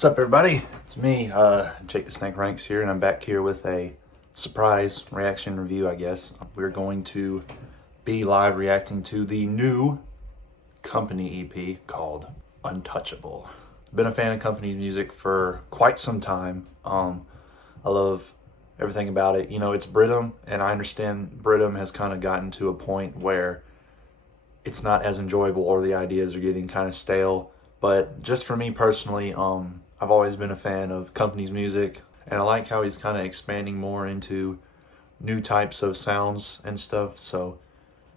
What's up, everybody? It's me, Jake the Snake Ranks here, and I'm back here with a surprise reaction review, I guess. We're going to be live reacting to the new Kompany EP called Untouchable. I've been a fan of Kompany's music for quite some time. I love everything about it. You know, it's Britam, and I understand Britam has kind of gotten to a point where it's not as enjoyable, or the ideas are getting kind of stale. But just for me personally, I've always been a fan of Kompany's music, and I like how he's kind of expanding more into new types of sounds and stuff, so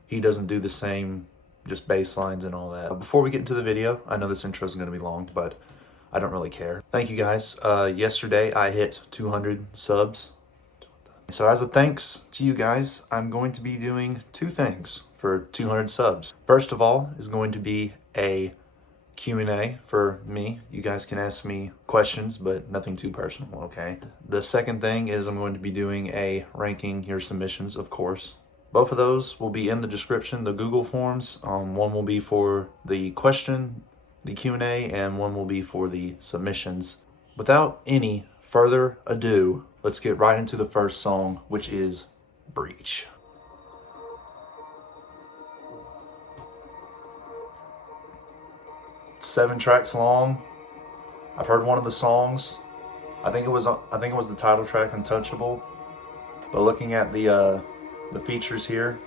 he doesn't do the same just bass lines and all that. Before we get into the video, I know this intro is going to be long, but I don't really care. Thank you guys. Yesterday I hit 200 subs. So as a thanks to you guys, I'm going to be doing two things for 200 subs. First of all is going to be a Q&A for me. You guys can ask me questions, but nothing too personal, okay? The second thing is I'm going to be doing a ranking your submissions, of course. Both of those will be in the description, the Google Forms. One will be for the question, the Q&A, and one will be for the submissions. Without any further ado, let's get right into the first song, which is Breach. It's 7 tracks long. I've heard one of the songs. I think it was the title track, Untouchable. But looking at the features here,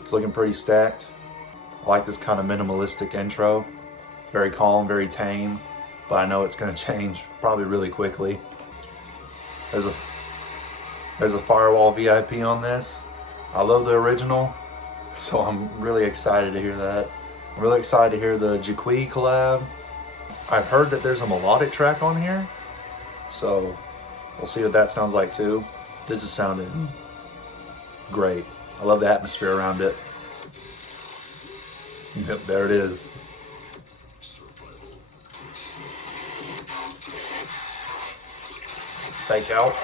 it's looking pretty stacked. I like this kind of minimalistic intro. Very calm, very tame, but I know it's going to change probably really quickly. There's a Firewall VIP on this. I love the original, so I'm really excited to hear that. I'm really excited to hear the Jaquie collab. I've heard that there's a melodic track on here, so we'll see what that sounds like too. This is sounding great. I love the atmosphere around it. Yep, there it is. Fake out.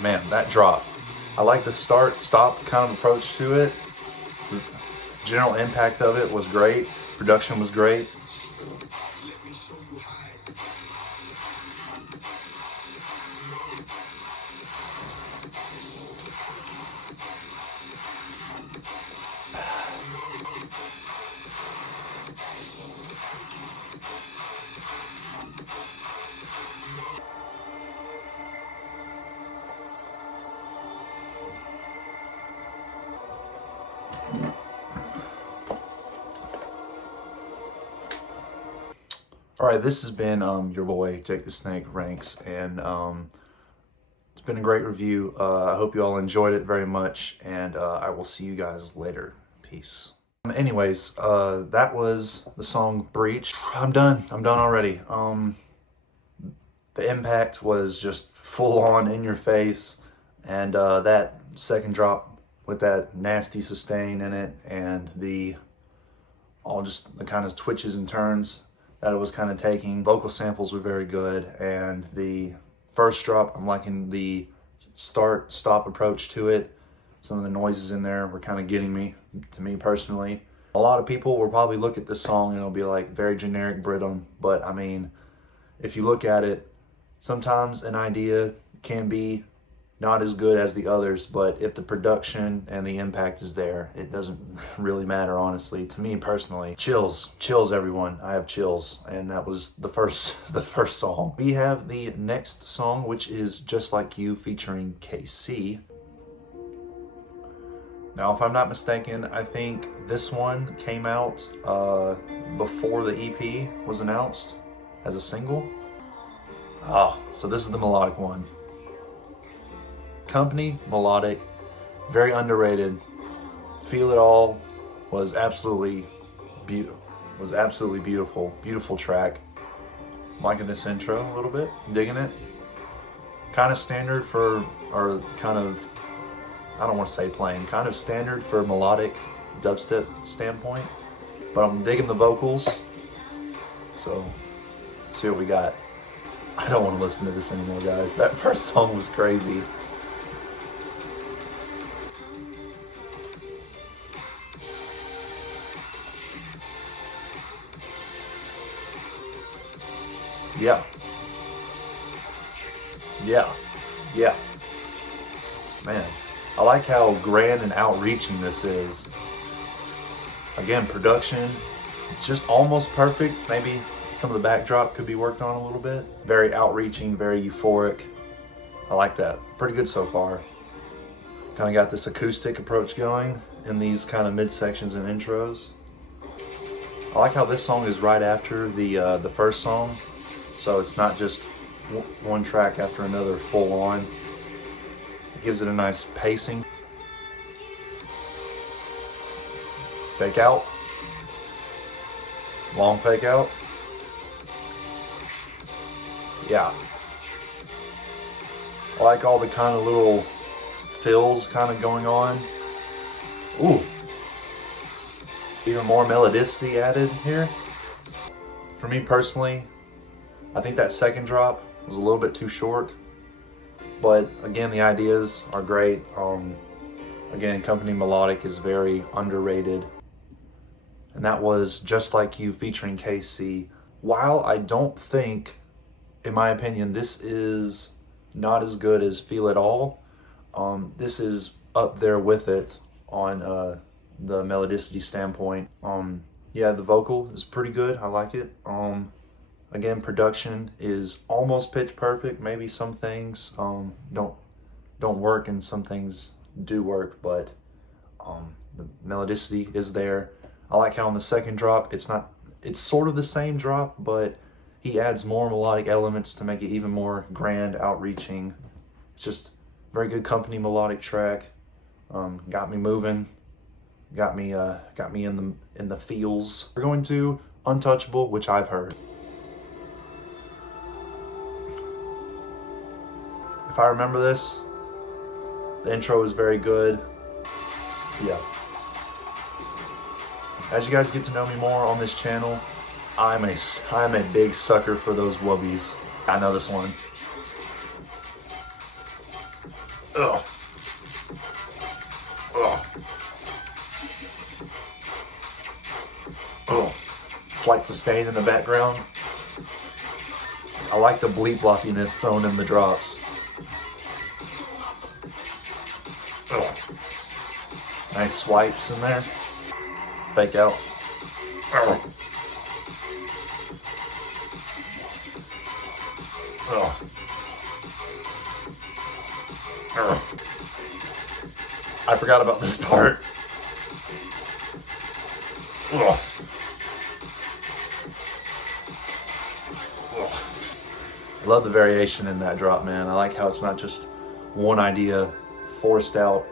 Man, that drop. I like the start-stop kind of approach to it. The general impact of it was great. Production was great. Alright, this has been your boy, Jake the Snake Ranks, and it's been a great review. I hope you all enjoyed it very much, and I will see you guys later. Peace. Anyways, that was the song Breach. I'm done already. The impact was just full on in your face, and that second drop with that nasty sustain in it, and the kind of twitches and turns that it was kind of taking. Vocal samples were very good, and the first drop, I'm liking the start-stop approach to it. Some of the noises in there were kind of getting me, to me personally. A lot of people will probably look at this song and it'll be like very generic Britam, but I mean, if you look at it, sometimes an idea can be not as good as the others, but if the production and the impact is there, it doesn't really matter, honestly. To me personally, chills everyone. I have chills, and that was the first song. We have the next song, which is Just Like You featuring KC. Now, if I'm not mistaken, I think this one came out before the EP was announced as a single. So this is the melodic one. Kompany, melodic, very underrated. Feel It All was absolutely beautiful. Beautiful track. I'm liking this intro a little bit, digging it. Kind of standard for, or kind of, I don't want to say plain, kind of standard for a melodic dubstep standpoint, but I'm digging the vocals. So, let's see what we got. I don't want to listen to this anymore, guys. That first song was crazy. Yeah. Yeah. Yeah. Man, I like how grand and outreaching this is. Again, production, just almost perfect. Maybe some of the backdrop could be worked on a little bit. Very outreaching, very euphoric. I like that. Pretty good so far. Kind of got this acoustic approach going in these kind of mid-sections and intros. I like how this song is right after the first song, so it's not just one track after another full on. It gives it a nice pacing. Fake out. Long fake out. Yeah. I like all the kind of little fills kind of going on. Ooh. Even more melodicity added here. For me personally, I think that second drop was a little bit too short. But again, the ideas are great. Again, Kompany Melodic is very underrated. And that was Just Like You featuring KC. While I don't think, in my opinion, this is not as good as Feel It All, this is up there with it on the melodicity standpoint. Yeah, the vocal is pretty good. I like it. Again, production is almost pitch perfect. Maybe some things don't work and some things do work, but the melodicity is there. I like how on the second drop, it's sort of the same drop, but he adds more melodic elements to make it even more grand, outreaching. It's just very good Kompany melodic track. Got me moving, got me in the feels. We're going to Untouchable, which I've heard. If I remember this, the intro is very good. Yeah. As you guys get to know me more on this channel, I'm a big sucker for those wubbies. I know this one. Ugh. Ugh. Ugh. Slight sustain in the background. I like the bleep bloppiness thrown in the drops. Ugh. Nice swipes in there. Fake out. Ugh. Ugh. Ugh. I forgot about this part. Ugh. Ugh. I love the variation in that drop, man. I like how it's not just one idea forced out.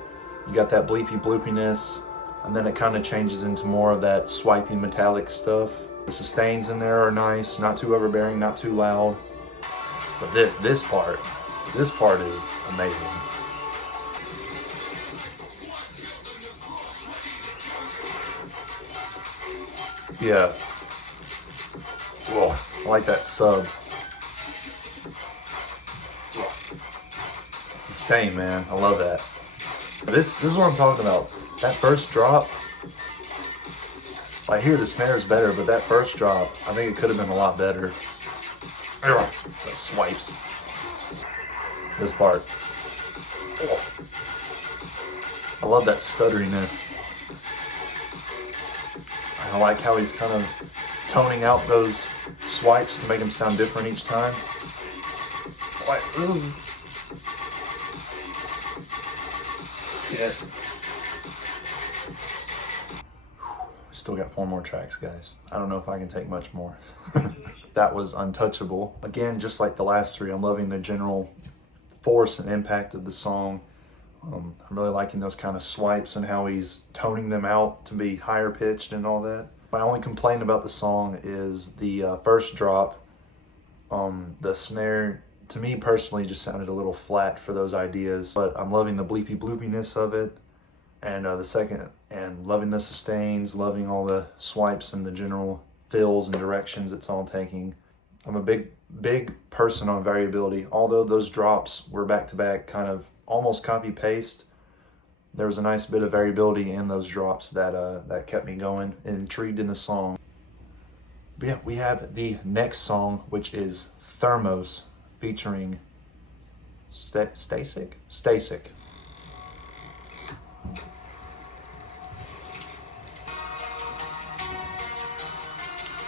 You got that bleepy bloopiness, and then it kind of changes into more of that swiping metallic stuff. The sustains in there are nice, not too overbearing, not too loud. But this part is amazing. Yeah. Whoa, I like that sub. Sustain, man. I love that. This is what I'm talking about. That first drop, I hear the snares better, but that first drop, I think it could have been a lot better. That swipes. This part. I love that stutteriness. I like how he's kind of toning out those swipes to make them sound different each time. Like, ooh. Shit. Still got 4 more tracks, guys. I don't know if I can take much more. That was Untouchable. Again, just like the last 3, I'm loving the general force and impact of the song. I'm really liking those kind of swipes and how he's toning them out to be higher pitched and all that. My only complaint about the song is the first drop. The snare, to me personally, just sounded a little flat for those ideas, but I'm loving the bleepy bloopiness of it. And the second, and loving the sustains, loving all the swipes and the general fills and directions it's all taking. I'm a big person on variability. Although those drops were back to back, kind of almost copy paste, there was a nice bit of variability in those drops that kept me going and intrigued in the song. But yeah, we have the next song, which is Thermos featuring Stasik.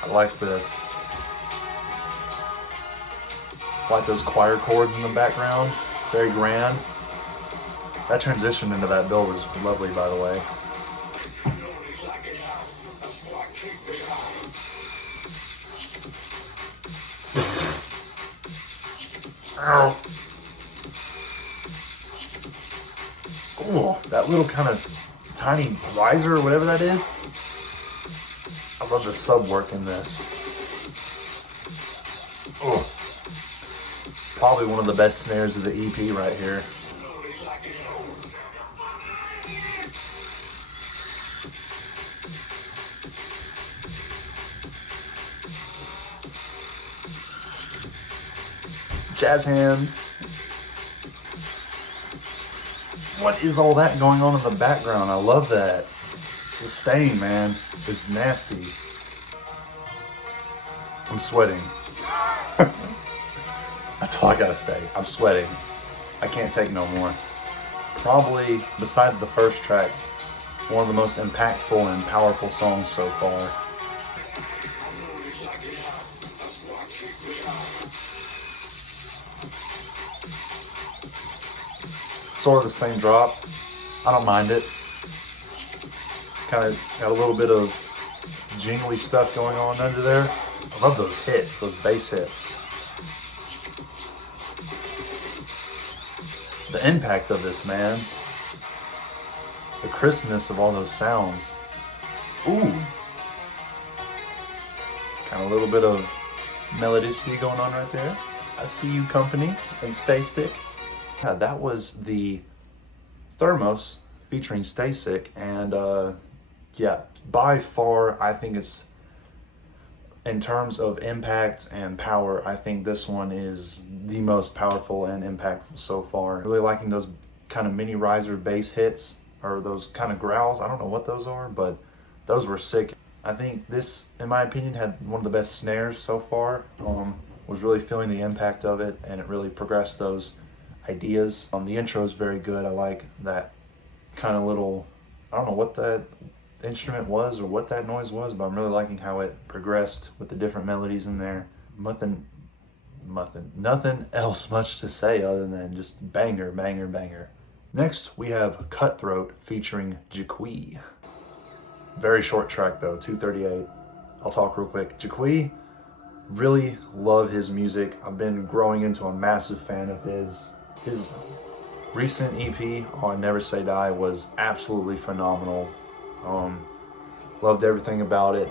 I like this. I like those choir chords in the background. Very grand. That transition into that build was lovely, by the way. Ow. Ooh, that little kind of tiny riser or whatever that is. I love the sub work in this. Oh, probably one of the best snares of the EP right here. Jazz hands. What is all that going on in the background? I love that. The stain, man, is nasty. I'm sweating. That's all I gotta say. I'm sweating. I can't take no more. Probably, besides the first track, one of the most impactful and powerful songs so far. Sort of the same drop. I don't mind it. Kind of got a little bit of jingly stuff going on under there. I love those hits, those bass hits. The impact of this, man. The crispness of all those sounds. Ooh. Kind of a little bit of melodicity going on right there. I see you, Kompany, and Stay Stick. Yeah, that was the Thermos featuring Stasik, and yeah, by far, I think it's, in terms of impact and power, I think this one is the most powerful and impactful so far. Really liking those kind of mini riser bass hits, or those kind of growls. I don't know what those are, but those were sick. I think this, in my opinion, had one of the best snares so far. Was really feeling the impact of it, and it really progressed those ideas. The intro is very good. I like that kind of little, I don't know what that instrument was or what that noise was, but I'm really liking how it progressed with the different melodies in there. Nothing else much to say other than just banger, banger, banger. Next, we have Cutthroat featuring Jaqui. Very short track though, 2:38. I'll talk real quick. Jaqui, really love his music. I've been growing into a massive fan of his. His recent EP on Never Say Die was absolutely phenomenal. Loved everything about it.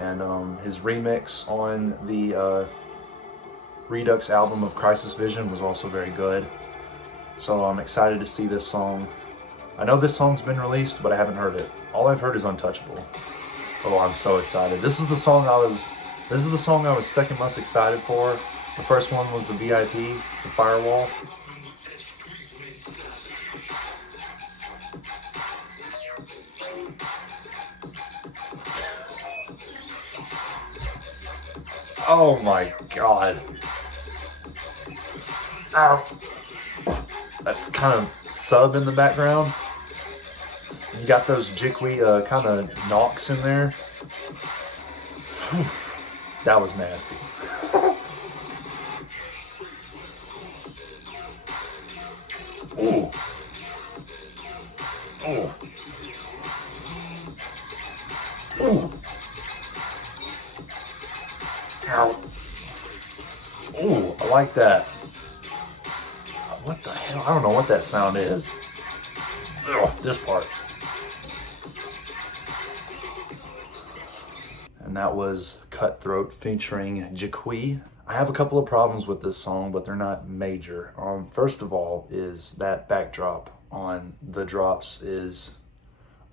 And his remix on the Redux album of Crisis Vision was also very good. So I'm excited to see this song. I know this song's been released, but I haven't heard it. All I've heard is Untouchable. Oh, I'm so excited. This is the song I was second most excited for. The first one was the VIP, the Firewall. Oh my god. Ow. That's kind of sub in the background. You got those Jaqui kind of knocks in there. Whew. That was nasty. Ooh. Ooh. Ooh. Ow. Ooh, I like that. What the hell? I don't know what that sound is. Ugh, this part. And that was Cutthroat featuring Jaqui. I have a couple of problems with this song, but they're not major. First of all, is that backdrop on the drops is,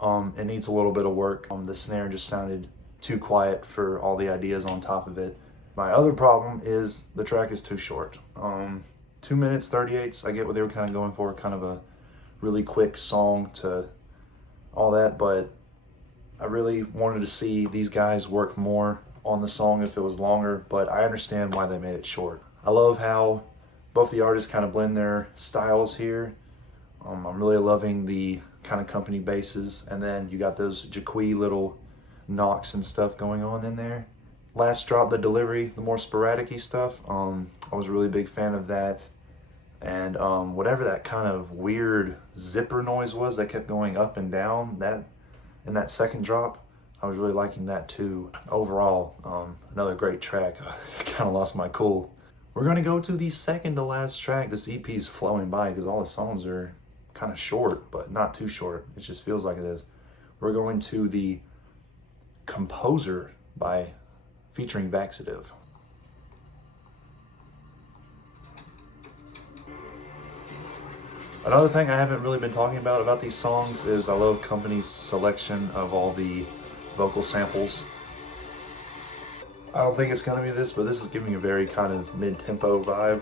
it needs a little bit of work. The snare just sounded too quiet for all the ideas on top of it. My other problem is the track is too short. 2 minutes 38. I get what they were kind of going for, kind of a really quick song to all that, but I really wanted to see these guys work more on the song if it was longer, but I understand why they made it short. I love how both the artists kind of blend their styles here. I'm really loving the kind of Kompany basses, and then you got those Jaquie little knocks and stuff going on in there. Last drop, the delivery, the more sporadic-y stuff, I was a really big fan of that. And whatever that kind of weird zipper noise was that kept going up and down, that in that second drop, I was really liking that too. Overall, another great track. I kind of lost my cool. We're gonna go to the second to last track. This EP is flowing by because all the songs are kind of short, but not too short. It just feels like it is. We're going to the Composer by featuring Vaxative. Another thing I haven't really been talking about these songs is I love Kompany's selection of all the vocal samples. I don't think it's gonna be this, but this is giving a very kind of mid-tempo vibe.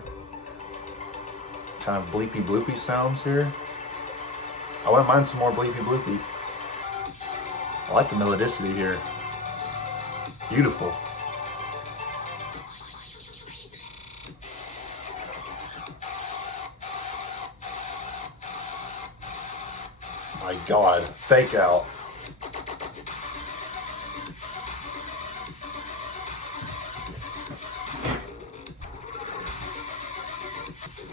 Kind of bleepy bloopy sounds here. I wouldn't mind some more bleepy bloopy. I like the melodicity here. Beautiful. My God, fake out.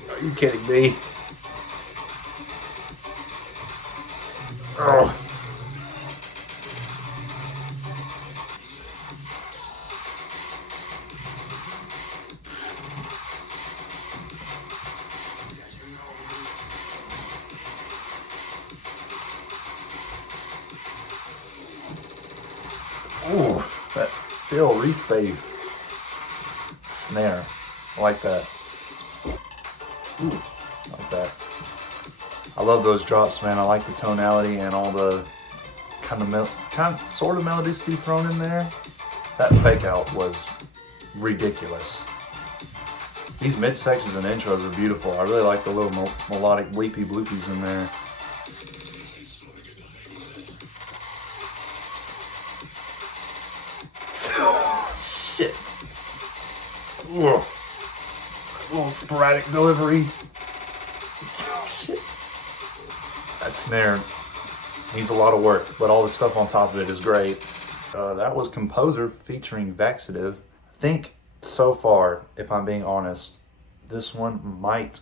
Are you kidding me? Oh. Ooh, that fill respace snare. I like that. Ooh, I like that. I love those drops, man. I like the tonality and all the sort of melodicity thrown in there. That fake out was ridiculous. These mid sections and intros are beautiful. I really like the little melodic bleepy bloopies in there. Shit. Ugh. A little sporadic delivery. Shit. That snare needs a lot of work, but all the stuff on top of it is great. That was Composer featuring Vaxative. I think so far, if I'm being honest, this one might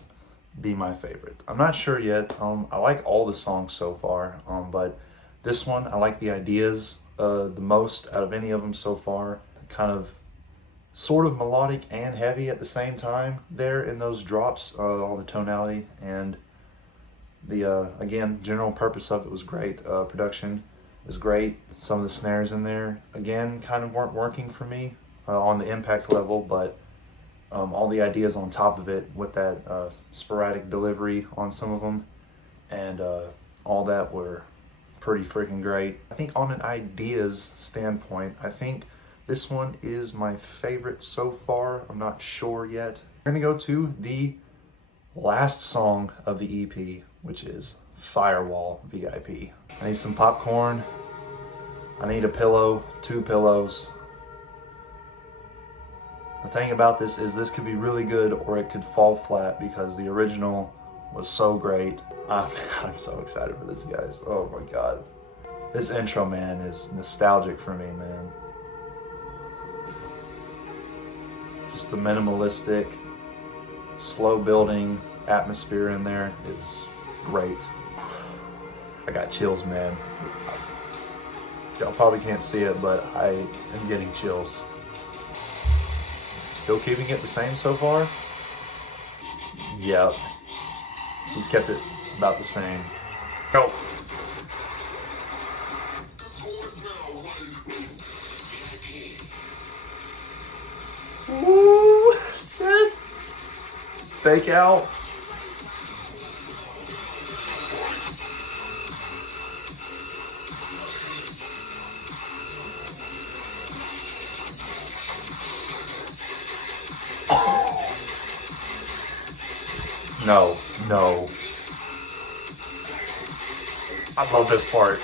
be my favorite. I'm not sure yet. I like all the songs so far, but this one, I like the ideas the most out of any of them so far. Kind of sort of melodic and heavy at the same time there in those drops, all the tonality and the again, general purpose of it was great. Production is great. Some of the snares in there again kind of weren't working for me on the impact level, but all the ideas on top of it with that sporadic delivery on some of them and all that were pretty freaking great. I think on an ideas standpoint, I think this one is my favorite so far. I'm not sure yet. We're gonna go to the last song of the EP, which is Firewall VIP. I need some popcorn. I need a pillow, 2 pillows. The thing about this is this could be really good or it could fall flat because the original was so great. I'm so excited for this, guys. Oh my God. This intro, man, is nostalgic for me, man. Just the minimalistic, slow building atmosphere in there is great. I got chills, man. Y'all probably can't see it, but I am getting chills. Still keeping it the same so far? Yep. He's kept it about the same. Go. Ooh, shit. Fake out. No, no. I love this part.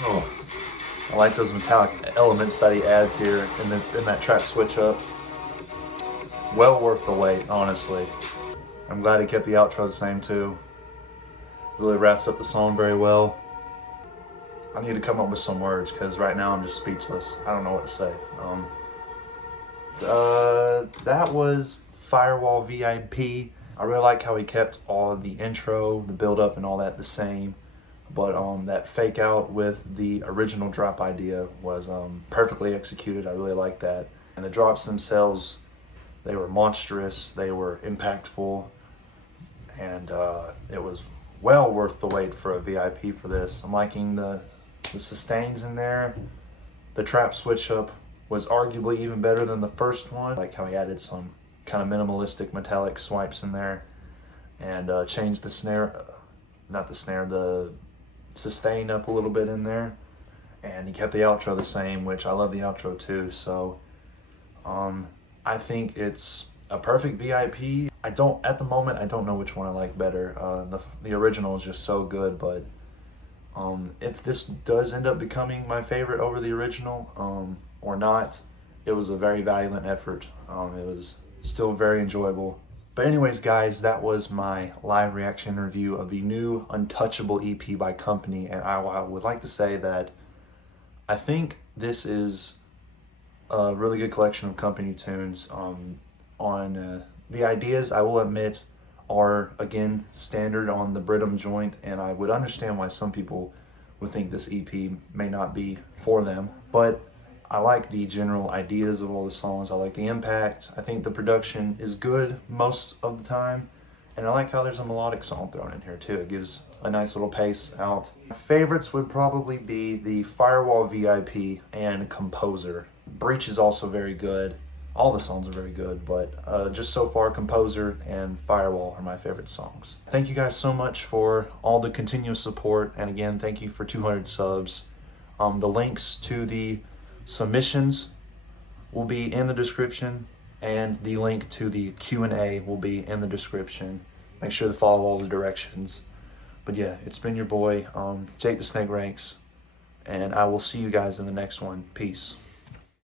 Oh, I like those metallic elements that he adds here in that trap switch up. Well worth the wait, honestly. I'm glad he kept the outro the same too. Really wraps up the song very well. I need to come up with some words because right now I'm just speechless. I don't know what to say. That was Firewall VIP. I really like how he kept all of the intro, the build up, and all that the same. But that fake out with the original drop idea was perfectly executed. I really like that. And the drops themselves, they were monstrous, they were impactful, and it was well worth the wait for a VIP for this. I'm liking the sustains in there. The trap switch up was arguably even better than the first one. I like how he added some kind of minimalistic metallic swipes in there and changed the snare, the sustain up a little bit in there. And he kept the outro the same, which I love the outro too. So I think it's a perfect VIP. At the moment, I don't know which one I like better. The original is just so good, but if this does end up becoming my favorite over the original or not, it was a very valiant effort. It was still very enjoyable. But anyways, guys, that was my live reaction review of the new Untouchable EP by Kompany, and I would like to say that I think this is a really good collection of Kompany tunes. On the ideas, I will admit, are again standard on the Brittum joint, and I would understand why some people would think this EP may not be for them, but I like the general ideas of all the songs. I like the impact. I think the production is good most of the time, and I like how there's a melodic song thrown in here too. It gives a nice little pace out. My favorites would probably be the Firewall VIP and Composer. Breach is also very good. All the songs are very good, but just so far, Composer and Firewall are my favorite songs. Thank you guys so much for all the continuous support, and again, thank you for 200 subs. The links to the submissions will be in the description, and the link to the Q&A will be in the description. Make sure to follow all the directions. But yeah, it's been your boy, Jake the Snake Ranks, and I will see you guys in the next one. Peace.